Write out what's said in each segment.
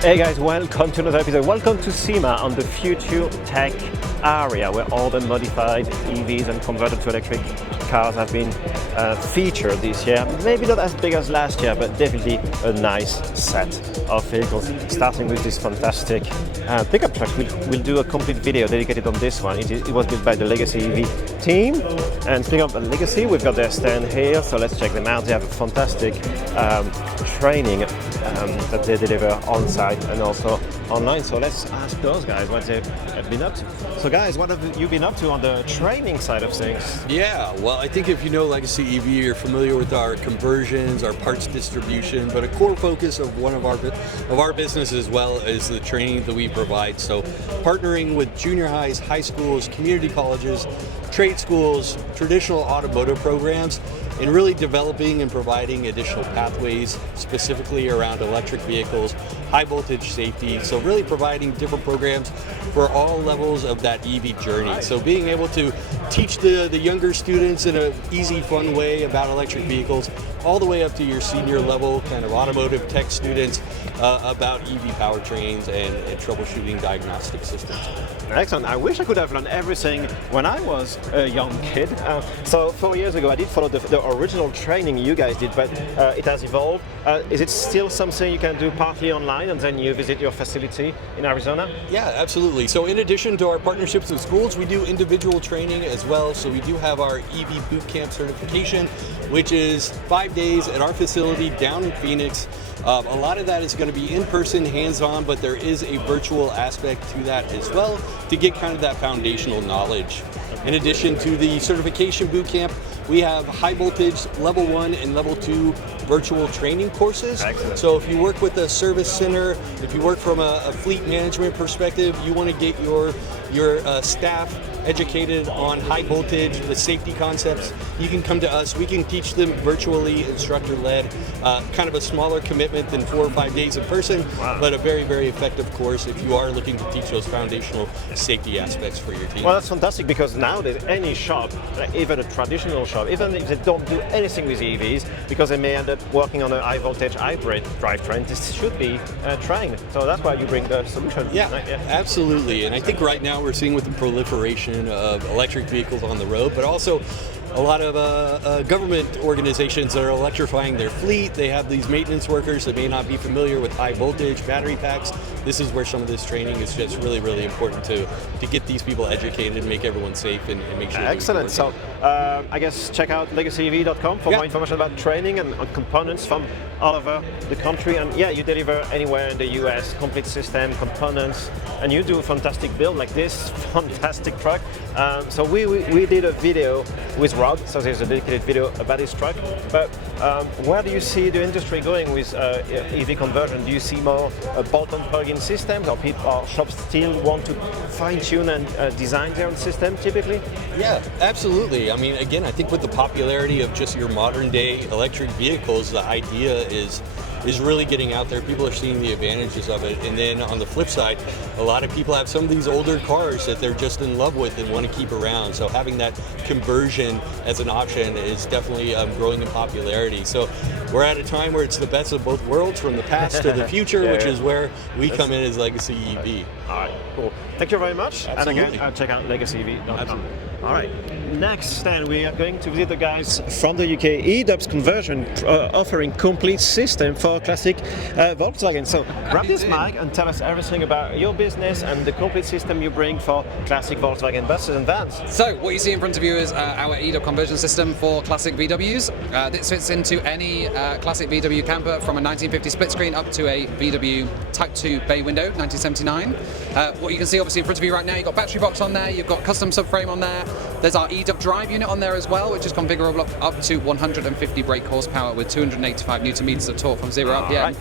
Hey guys, welcome to another episode. Welcome to SEMA on the Future Tech area, where all the modified EVs and converted to electric cars have been featured this year. Maybe not as big as last year, but definitely a nice set of vehicles. Starting with this fantastic pickup truck. We'll do a complete video dedicated on this one. It was built by the Legacy EV team. And speaking of the Legacy, we've got their stand here, so let's check them out. They have a fantastic training that they deliver on site and also online. So let's ask those guys what they've been up to. So guys, what have you been up to on the training side of things? Yeah, well, I think if you know Legacy EV, you're familiar with our conversions, our parts distribution, but a core focus of one of our business as well is the training that we provide. So partnering with junior highs, high schools, community colleges, trade schools, traditional automotive programs, and really developing and providing additional pathways specifically around electric vehicles, high voltage safety. So really providing different programs for all levels of that EV journey. So being able to teach the younger students in an easy, fun way about electric vehicles, all the way up to your senior level kind of automotive tech students about EV powertrains and troubleshooting diagnostic systems. Excellent. I wish I could have learned everything when I was a young kid. So 4 years ago I did follow the original training you guys did, but it has evolved. Is it still something you can do partly online and then you visit your facility in Arizona? Yeah, absolutely. So in addition to our partnerships with schools, we do individual training as well. So we do have our EV Bootcamp certification, which is 5 days at our facility down in Phoenix. A lot of that is going to be in-person, hands-on, but there is a virtual aspect to that as well to get kind of that foundational knowledge. In addition to the certification bootcamp, we have high voltage level 1 and level 2 virtual training courses. Excellent. So if you work with a service center, if you work from a fleet management perspective, you want to get your staff educated on high voltage, the safety concepts, you can come to us. We can teach them virtually, instructor-led, kind of a smaller commitment than 4 or 5 days in person, but a very, very effective course if you are looking to teach those foundational safety aspects for your team. Well, that's fantastic, because nowadays any shop, even a traditional shop, even if they don't do anything with EVs, because they may end up working on a high voltage hybrid drivetrain, this should be trained. So that's why you bring the solution. Yeah, absolutely. And I think right now we're seeing with the proliferation of electric vehicles on the road, but also a lot of government organizations that are electrifying their fleet. They have these maintenance workers that may not be familiar with high voltage battery packs. This is where some of this training is just really, really important to get these people educated and make everyone safe and make sure. Excellent. So I guess check out legacyev.com for more information about training and components from all over the country. And yeah, you deliver anywhere in the US, complete system, components, and you do a fantastic build like this fantastic truck. So we did a video with Rob, so there's a dedicated video about this truck. But where do you see the industry going with EV conversion? Do you see more bolt-on plug-in systems, or shops still want to fine-tune and design their own system typically? Yeah, absolutely. I mean, again, I think with the popularity of just your modern-day electric vehicles, the idea is really getting out there. People are seeing the advantages of it. And then on the flip side, a lot of people have some of these older cars that they're just in love with and want to keep around. So having that conversion as an option is definitely growing in popularity. So we're at a time where it's the best of both worlds, from the past to the future, which is where we come in as Legacy EV. All right, cool. Thank you very much. Absolutely. And again, check out legacyev.com. Absolutely. All right, next then we are going to visit the guys from the UK, eDubs Conversion, offering complete system for classic Volkswagen. So grab this mic and tell us everything about your business and the complete system you bring for classic Volkswagen buses and vans. So what you see in front of you is our eDubs conversion system for classic VWs. This fits into any classic VW camper, from a 1950 split screen up to a VW Type 2 bay window, 1979. What you can see obviously in front of you right now, you've got battery box on there, you've got custom subframe on there. There's our eDubs drive unit on there as well, which is configurable up to 150 brake horsepower with 285 Newton meters of torque from 0 RPM.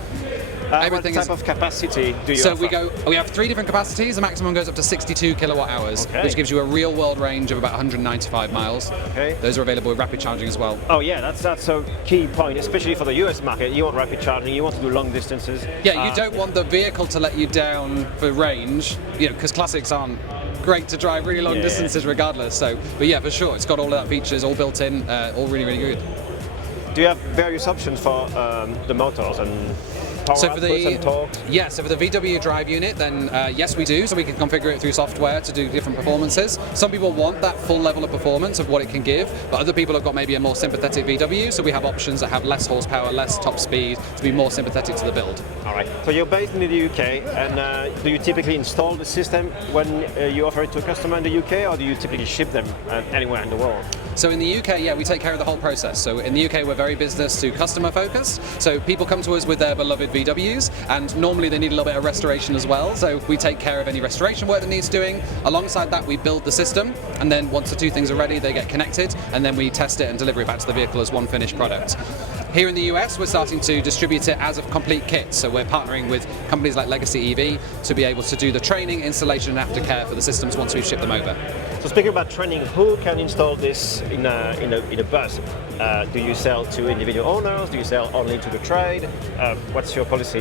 What type of capacity do you offer? We have 3 different capacities. The maximum goes up to 62 kilowatt hours, which gives you a real world range of about 195 miles. Okay. Those are available with rapid charging as well. Oh yeah, that's a key point, especially for the US market. You want rapid charging, you want to do long distances. Yeah, you don't want the vehicle to let you down for range, because classics aren't great to drive really long distances regardless. So, but yeah, for sure, it's got all of that features all built in, all really, really good. Do you have various options for the motors and power So for outputs and torque? so for the VW drive unit, then yes, we do. So we can configure it through software to do different performances. Some people want that full level of performance of what it can give, but other people have got maybe a more sympathetic VW. So we have options that have less horsepower, less top speed, to be more sympathetic to the build. All right. So you're based in the UK, and do you typically install the system when you offer it to a customer in the UK, or do you typically ship them anywhere in the world? So in the UK, yeah, we take care of the whole process. So in the UK, we're very business to customer focused. So people come to us with their beloved VWs, and normally they need a little bit of restoration as well. So we take care of any restoration work that needs doing. Alongside that, we build the system, and then once the two things are ready, they get connected, and then we test it and deliver it back to the vehicle as one finished product. Here in the US, we're starting to distribute it as a complete kit. So we're partnering with companies like Legacy EV to be able to do the training, installation, and aftercare for the systems once we've shipped them over. So speaking about training, who can install this in a bus? Do you sell to individual owners? Do you sell only to the trade? What's your policy?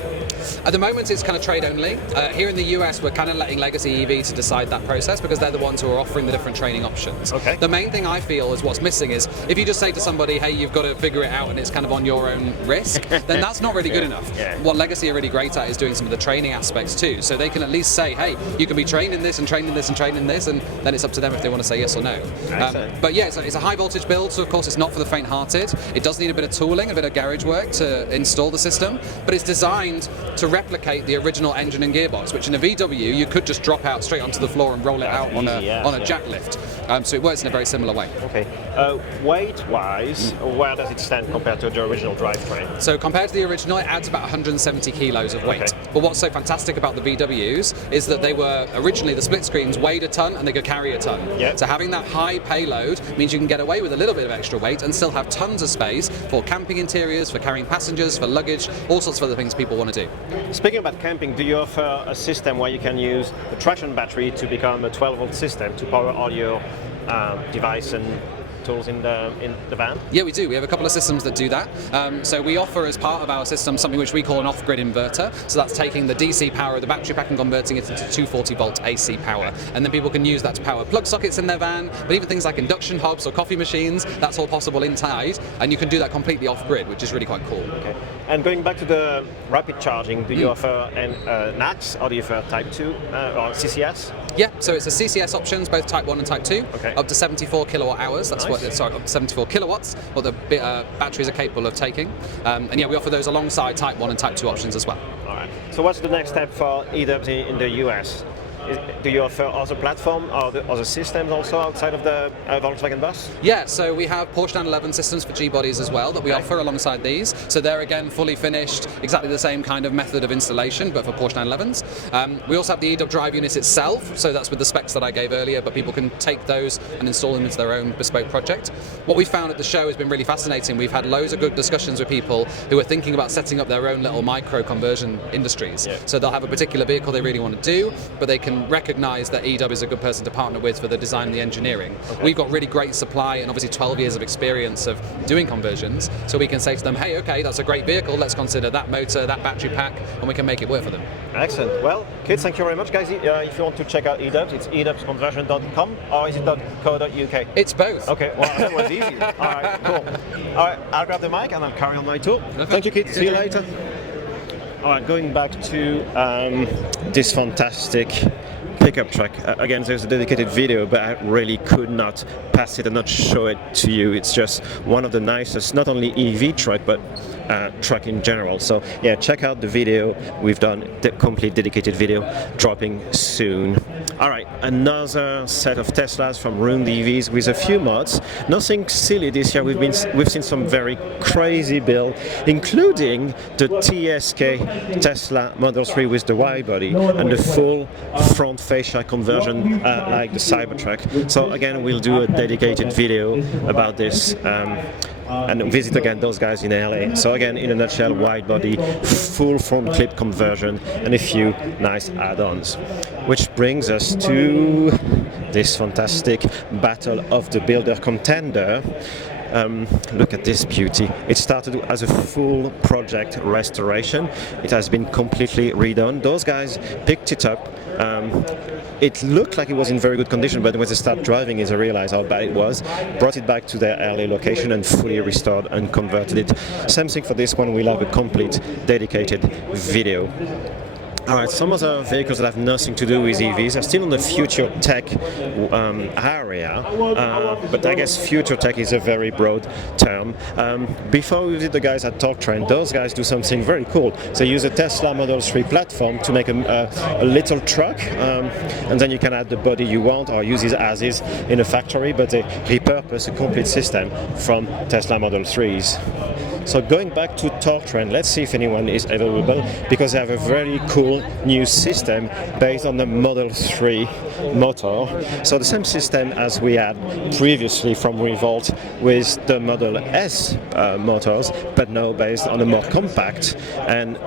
At the moment, it's kind of trade only. Here in the US, we're kind of letting Legacy EV to decide that process because they're the ones who are offering the different training options. Okay. The main thing I feel is what's missing is if you just say to somebody, hey, you've got to figure it out and it's kind of on your own risk, then that's not really good enough. Yeah. What Legacy are really great at is doing some of the training aspects too. So they can at least say, hey, you can be trained in this and trained in this and trained in this, and then it's up to them if they want to say yes or no. But yeah, it's a high voltage build, so of course it's not for the faint-hearted. It does need a bit of tooling, a bit of garage work to install the system, but it's designed to replicate the original engine and gearbox, which in a VW you could just drop out straight onto the floor and roll it out on a jack lift. So it works in a very similar way. Okay. Weight-wise, where does it stand compared to the original drivetrain? So compared to the original, it adds about 170 kilos of weight. Okay. But what's so fantastic about the VWs is that they were originally, the split screens weighed a ton and they could carry a ton. Yeah. So having that high payload means you can get away with a little bit of extra weight and still have tons of space for camping interiors, for carrying passengers, for luggage, all sorts of other things people want to do. Speaking about camping, do you offer a system where you can use the traction battery to become a 12-volt system to power all your device and tools in the van? Yeah, we do. We have a couple of systems that do that. So we offer as part of our system something which we call an off-grid inverter. So that's taking the DC power of the battery pack and converting it into 240-volt AC power. And then people can use that to power plug sockets in their van, but even things like induction hobs or coffee machines, that's all possible inside. And you can do that completely off-grid, which is really quite cool. Okay. And going back to the rapid charging, do you offer NACS or do you offer Type 2 or CCS? Yeah, so it's a CCS options, both Type 1 and Type 2, okay. Up to 74 kilowatt hours. That's nice. up to 74 kilowatts, what the batteries are capable of taking. And yeah, we offer those alongside Type 1 and Type 2 options as well. All right. So what's the next step for eDubs in the US? Do you offer other platforms or other systems also outside of the Volkswagen bus? Yeah, so we have Porsche 911 systems for G-bodies as well that we offer alongside these. So they're again fully finished, exactly the same kind of method of installation, but for Porsche 911s. We also have the eDub drive unit itself, so that's with the specs that I gave earlier, but people can take those and install them into their own bespoke project. What we found at the show has been really fascinating. We've had loads of good discussions with people who are thinking about setting up their own little micro conversion industries. Yeah. So they'll have a particular vehicle they really want to do, but they can recognise that eDub is a good person to partner with for the design and the engineering. Okay. We've got really great supply and obviously 12 years of experience of doing conversions, so we can say to them, hey, okay, that's a great vehicle, let's consider that motor, that battery pack, and we can make it work for them. Excellent. Well, kids, thank you very much, guys. If you want to check out eDubs, it's edubsconversion.com or is it .co.uk? It's both. Okay, well, that was easy. All right, cool. All right, I'll grab the mic and I'll carry on my tour. Perfect. Thank you, kids. See you later. All right, going back to this fantastic pickup truck. Again, there's a dedicated video, but I really could not pass it and not show it to you. It's just one of the nicest, not only EV truck, but truck in general. So yeah, check out the video. We've done the complete dedicated video, dropping soon. All right, another set of Teslas from Ruined EVs with a few mods. Nothing silly this year. We've seen some very crazy build, including the TSK Tesla Model 3 with the wide body and the full front fascia conversion like the Cybertruck. So again, we'll do a dedicated video about this and visit again those guys in LA. So again, in a nutshell, wide body, full front clip conversion and a few nice add-ons. Which brings us to this fantastic battle of the builder contender. Look at this beauty. It started as a full project restoration. It has been completely redone. Those guys picked it up, it looked like it was in very good condition, but when they started driving it, they realized how bad it was, brought it back to their LA location and fully restored and converted it. Same thing for this one, we'll have a complete dedicated video. Alright, some other vehicles that have nothing to do with EVs are still in the future tech area, but I guess future tech is a very broad term. Before we visit the guys at Talk Train, those guys do something very cool. They use a Tesla Model 3 platform to make a little truck, and then you can add the body you want or use it as is in a factory, but they repurpose a complete system from Tesla Model 3s. So going back to Talk Train, let's see if anyone is available, because they have a very cool new system based on the Model 3 motor. So the same system as we had previously from Revolt with the Model S motors, but now based on a more compact and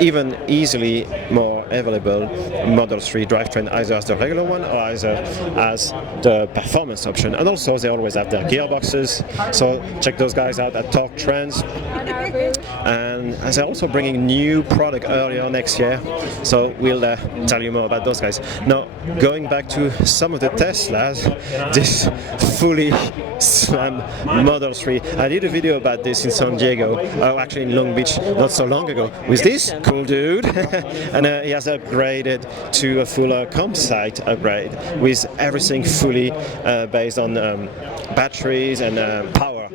even easily more available Model 3 drivetrain, either as the regular one or either as the performance option. And also they always have their gearboxes, so check those guys out at Talk Trains. And they're also bringing new product earlier next year, so we'll tell you more about those guys. Now, going back to some of the Teslas, this fully slammed Model 3. I did a video about this in San Diego, actually in Long Beach, not so long ago, with this cool dude, and he has upgraded to a full campsite upgrade with everything fully based on batteries and power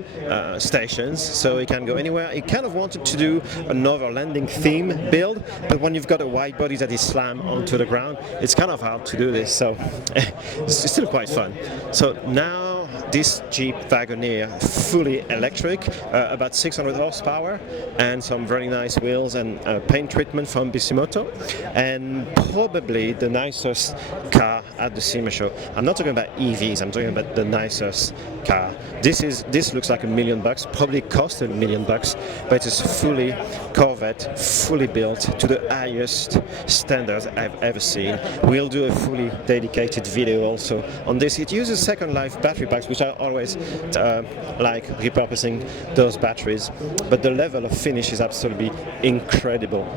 stations, so he can go anywhere. He kind of wanted to do an overlanding theme build, but when you've got a wide body that is slammed onto the ground, it's kind of hard to do this, so it's still quite fun. So now this Jeep Wagoneer, fully electric, about 600 horsepower, and some very nice wheels and paint treatment from Bisimoto, and probably the nicest car at the SEMA Show. I'm not talking about EVs, I'm talking about the nicest car. This looks like $1 million, probably cost $1 million, but it's fully Corvette, fully built to the highest standards I've ever seen. We'll do a fully dedicated video also on this. It uses Second Life battery packs, which I always like repurposing those batteries, but the level of finish is absolutely incredible.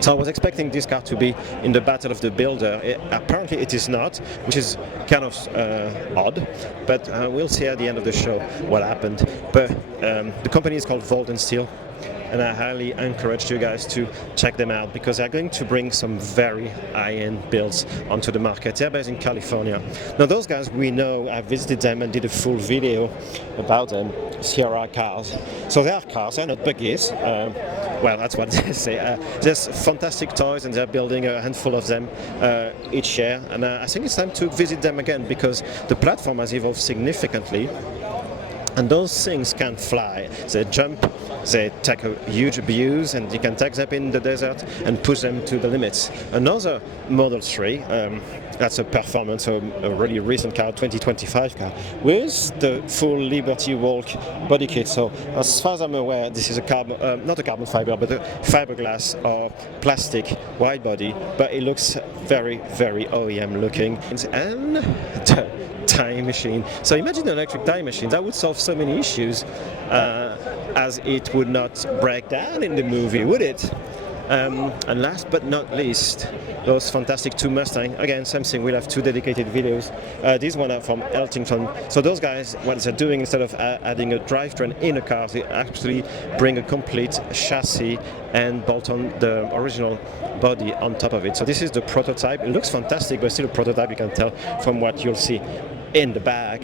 So I was expecting this car to be in the Battle of the Builder. Apparently it is not, which is kind of odd, but we'll see at the end of the show what happened. But the company is called Volt and Steel, and I highly encourage you guys to check them out, because they're going to bring some very high-end builds onto the market. They're based in California. Now those guys, we know, I visited them and did a full video about them, Sierra cars. So they are cars, they're not buggies. Well, that's what they say. There's fantastic toys, and they're building a handful of them each year. And I think it's time to visit them again, because the platform has evolved significantly. And those things can fly. They jump, they take a huge abuse, and you can take them in the desert and push them to the limits. Another Model 3, that's a performance, a really recent car, 2025 car, with the full Liberty Walk body kit. So as far as I'm aware, this is a carbon, not a carbon fiber, but a fiberglass or plastic wide body, but it looks very, very OEM looking. And the time machine. So imagine an electric time machine. That would solve so many issues, as it would not break down in the movie, would it? And last but not least, those fantastic two Mustang. Again, same thing, we'll have two dedicated videos. These one are from Eltington. So those guys, what they're doing, instead of adding a drivetrain in a car, they actually bring a complete chassis and bolt on the original body on top of it. So this is the prototype. It looks fantastic, but still a prototype, you can tell from what you'll see in the back.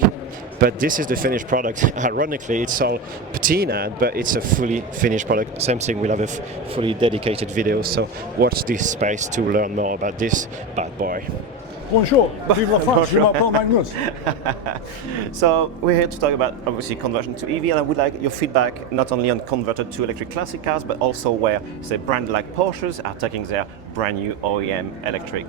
But this is the finished product. Ironically, it's all patinaed, but it's a fully finished product. Same thing, we'll have a fully dedicated video, so watch this space to learn more about this bad boy. Bonjour, vive la France, je m'appelle Magnus. So we're here to talk about, obviously, conversion to EV, and I would like your feedback not only on converted to electric classic cars, but also where, say, brands like Porsches are taking their brand new OEM electric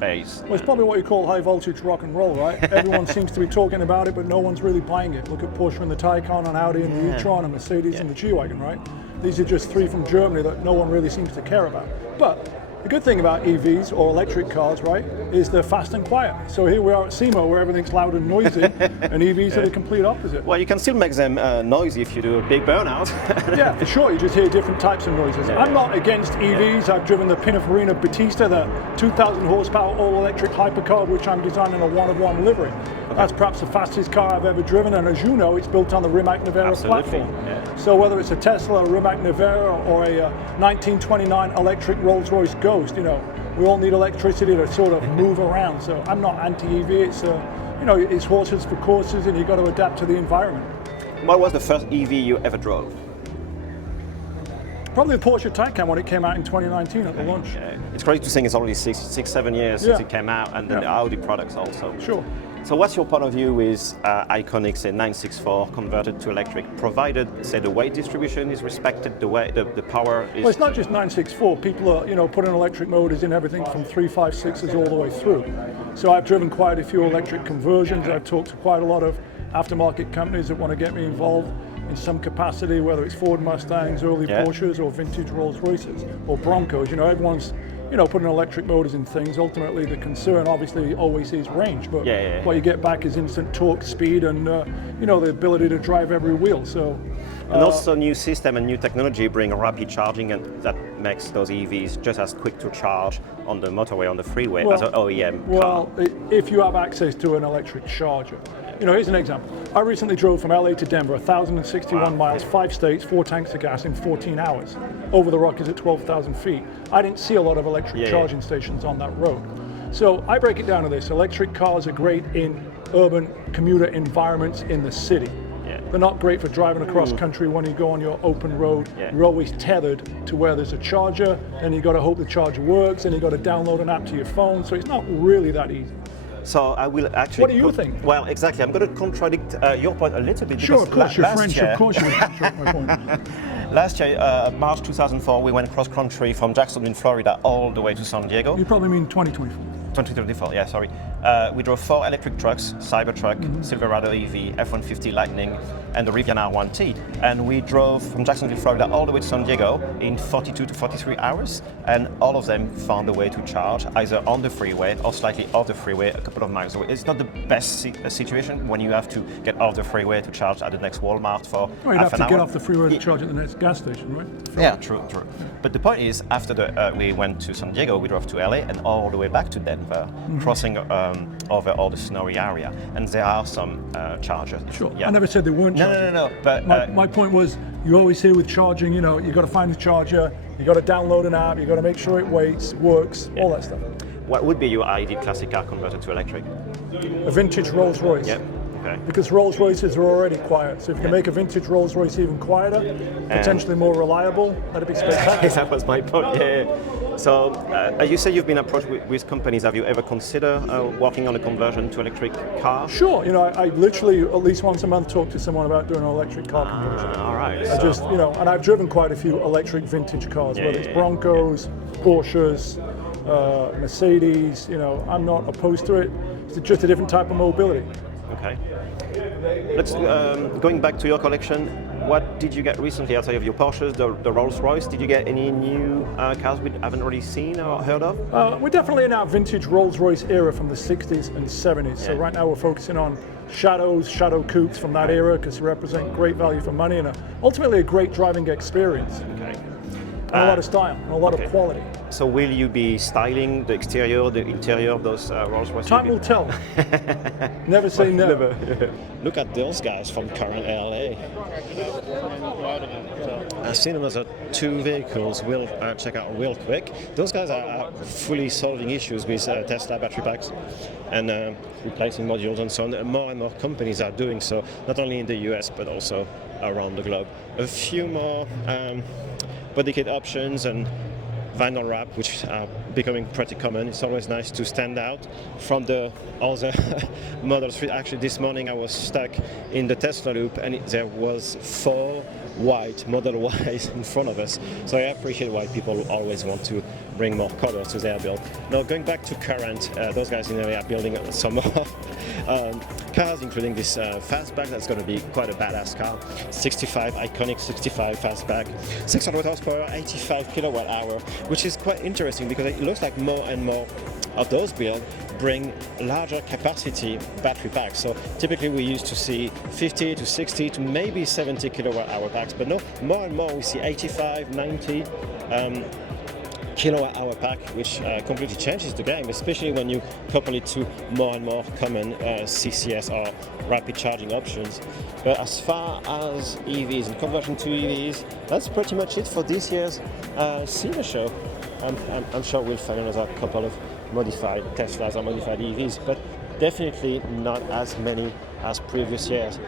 base. Well, it's probably what you call high voltage rock and roll, right? Everyone seems to be talking about it, but no one's really buying it. Look at Porsche and the Taycan, and Audi and the e-tron, and Mercedes and the G-Wagon, right? These are just three from Germany that no one really seems to care about. But The good thing about EVs or electric cars, right, is they're fast and quiet. So here we are at SEMA where everything's loud and noisy, and EVs are the complete opposite. Well, you can still make them noisy if you do a big burnout. Yeah, for sure. You just hear different types of noises. I'm not against EVs. I've driven the Pininfarina Battista, the 2,000 horsepower all-electric hypercar, which I'm designing a one-of-one livery. That's perhaps the fastest car I've ever driven, and as you know, it's built on the Rimac Nevera platform. Yeah. So whether it's a Tesla, a Rimac Nevera, or a 1929 electric Rolls-Royce Ghost, we all need electricity to sort of move around. So I'm not anti-EV. It's it's horses for courses, and you've got to adapt to the environment. What was the first EV you ever drove? Probably the Porsche Taycan when it came out in 2019 at the launch. Yeah. It's crazy to think it's already 7 years since it came out, and then the Audi products also. Sure. So what's your point of view with iconic, say, 964 converted to electric, provided, say, the weight distribution is respected, the power is... Well, it's not just 964. People are, putting electric motors in everything from 356s all the way through. So I've driven quite a few electric conversions. I've talked to quite a lot of aftermarket companies that want to get me involved in some capacity, whether it's Ford Mustangs, early Porsches, or vintage Rolls Royces, or Broncos. Everyone's putting electric motors in things. Ultimately, the concern obviously always is range, but what you get back is instant torque, speed, and the ability to drive every wheel. So, and also new system and new technology bring rapid charging, and that makes those EVs just as quick to charge on the motorway, on the freeway as an OEM car. Well, if you have access to an electric charger. Here's an example. I recently drove from LA to Denver, 1,061 miles, 5 states, 4 tanks of gas in 14 hours, over the Rockies at 12,000 feet. I didn't see a lot of electric charging stations on that road. So I break it down to this. Electric cars are great in urban commuter environments in the city. They're not great for driving across country when you go on your open road. You're always tethered to where there's a charger, and you've got to hope the charger works, and you've got to download an app to your phone, so it's not really that easy. So I will actually... What do you think? Well, exactly. I'm going to contradict your point a little bit. Sure, of course, you're French. Of course you contradict my point. Last year, March 2004, we went cross-country from Jacksonville, Florida, all the way to San Diego. You probably mean 2024. 2024, yeah, sorry. We drove 4 electric trucks, Cybertruck, Silverado EV, F-150 Lightning, and the Rivian R1T. And we drove from Jacksonville, Florida, all the way to San Diego in 42 to 43 hours. And all of them found a way to charge, either on the freeway or slightly off the freeway, a couple of miles away. It's not the best situation when you have to get off the freeway to charge at the next Walmart for half an hour. You'd have to get off the freeway to charge at the next gas station, right? Yeah, true. But the point is, after we went to San Diego, we drove to LA and all the way back to Denver, crossing over all the snowy area. And there are some chargers. Sure. Yeah. I never said they weren't chargers. No. But my point was, you always hear with charging, you've got to find a charger, you've got to download an app, you've got to make sure it works, all that stuff. What would be your ideal classic car converted to electric? A vintage Rolls Royce. Yep. Okay. Because Rolls Royces are already quiet. So if you can make a vintage Rolls Royce even quieter, potentially more reliable, that'd be spectacular. That was my point, yeah. So you say you've been approached with companies. Have you ever considered working on a conversion to electric car? Sure. I literally at least once a month talk to someone about doing an electric car conversion. All right. I just, and I've driven quite a few electric vintage cars, whether it's Broncos, Porsches, Mercedes. I'm not opposed to it. It's just a different type of mobility. Okay. Let's going back to your collection. What did you get recently outside of your Porsches, the Rolls Royce? Did you get any new cars we haven't already seen or heard of? We're definitely in our vintage Rolls Royce era from the 60s and 70s. So right now we're focusing on Shadow Coupes from that era because they represent great value for money and ultimately a great driving experience. Okay. And a lot of style, and a lot of quality. So will you be styling the exterior, the interior of those Rolls Royce? Time will tell. Never say never. Look at those guys from current LA. I've seen them as 2 vehicles. We'll check out real quick. Those guys are fully solving issues with Tesla battery packs and replacing modules and so on. More and more companies are doing so, not only in the US but also around the globe. A few more body kit options and vinyl wrap, which are becoming pretty common. It's always nice to stand out from the other models. Actually, this morning I was stuck in the Tesla loop and there was 4 white Model Ys in front of us. So I appreciate why people always want to bring more colors to their build. Now, going back to current, those guys in there are building some more cars, including this fastback. That's going to be quite a badass car. 65, iconic 65 fastback, 600 horsepower, 85 kilowatt hour, which is quite interesting because it looks like more and more of those builds bring larger capacity battery packs. So typically we used to see 50 to 60 to maybe 70 kilowatt hour packs, but no, more and more we see 85, 90 kilowatt hour pack, which completely changes the game, especially when you couple it to more and more common CCS or rapid charging options. But as far as EVs and conversion to EVs, that's pretty much it for this year's SEMA Show. I'm sure we'll find another couple of modified Teslas or modified EVs, but definitely not as many as previous years.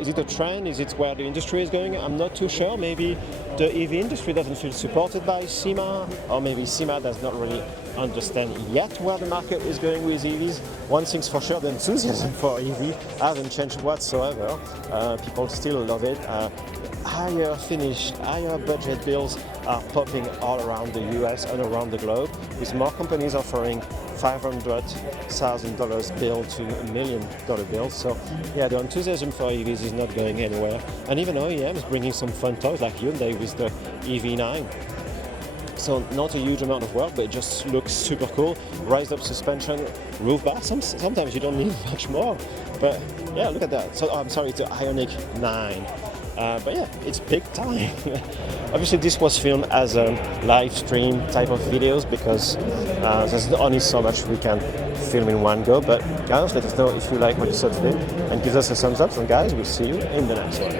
Is it a trend? Is it where the industry is going? I'm not too sure. Maybe the EV industry doesn't feel supported by SEMA, or maybe SEMA does not really understand yet where the market is going with EVs. One thing's for sure, the enthusiasm for EV hasn't changed whatsoever. People still love it. Higher finished, higher budget builds are popping all around the US and around the globe, with more companies offering $500,000 bill to $1 million bills. So yeah, the enthusiasm for EVs is not going anywhere. And even OEMs bringing some fun toys like Hyundai with the EV9. So not a huge amount of work, but it just looks super cool. Raised up suspension, roof bar. Sometimes you don't need much more. But yeah, look at that. So I'm sorry, it's the Ioniq 9. But yeah, it's big time. Obviously this was filmed as a live stream type of videos because there's only so much we can film in one go. But guys, let us know if you like what you saw today and give us a thumbs up. And guys, we'll see you in the next one.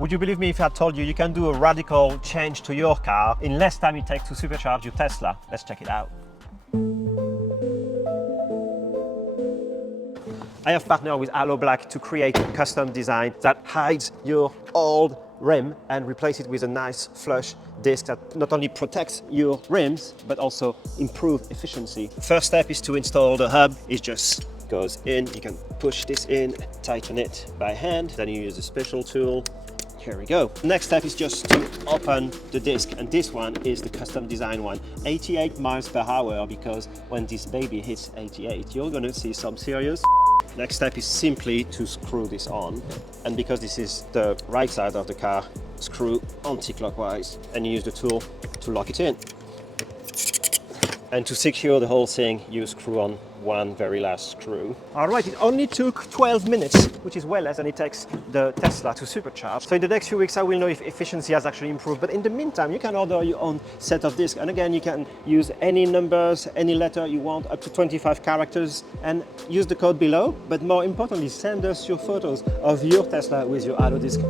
Would you believe me if I told you you can do a radical change to your car in less time it takes to supercharge your Tesla? Let's check it out. I have partnered with Halo Black to create a custom design that hides your old rim and replace it with a nice flush disc that not only protects your rims but also improve efficiency. First step is to install the hub. It just goes in. You can push this in, tighten it by hand. Then you use a special tool. Here we go. Next step is just to open the disc, and this one is the custom design one. 88 miles per hour, because when this baby hits 88, you're gonna see some serious. Next step is simply to screw this on, and because this is the right side of the car, screw anti-clockwise, and you use the tool to lock it in. And to secure the whole thing, you screw on one very last screw. All right, it only took 12 minutes, which is way less than it takes the Tesla to supercharge. So in the next few weeks, I will know if efficiency has actually improved. But in the meantime, you can order your own set of discs. And again, you can use any numbers, any letter you want, up to 25 characters, and use the code below. But more importantly, send us your photos of your Tesla with your Halo disc.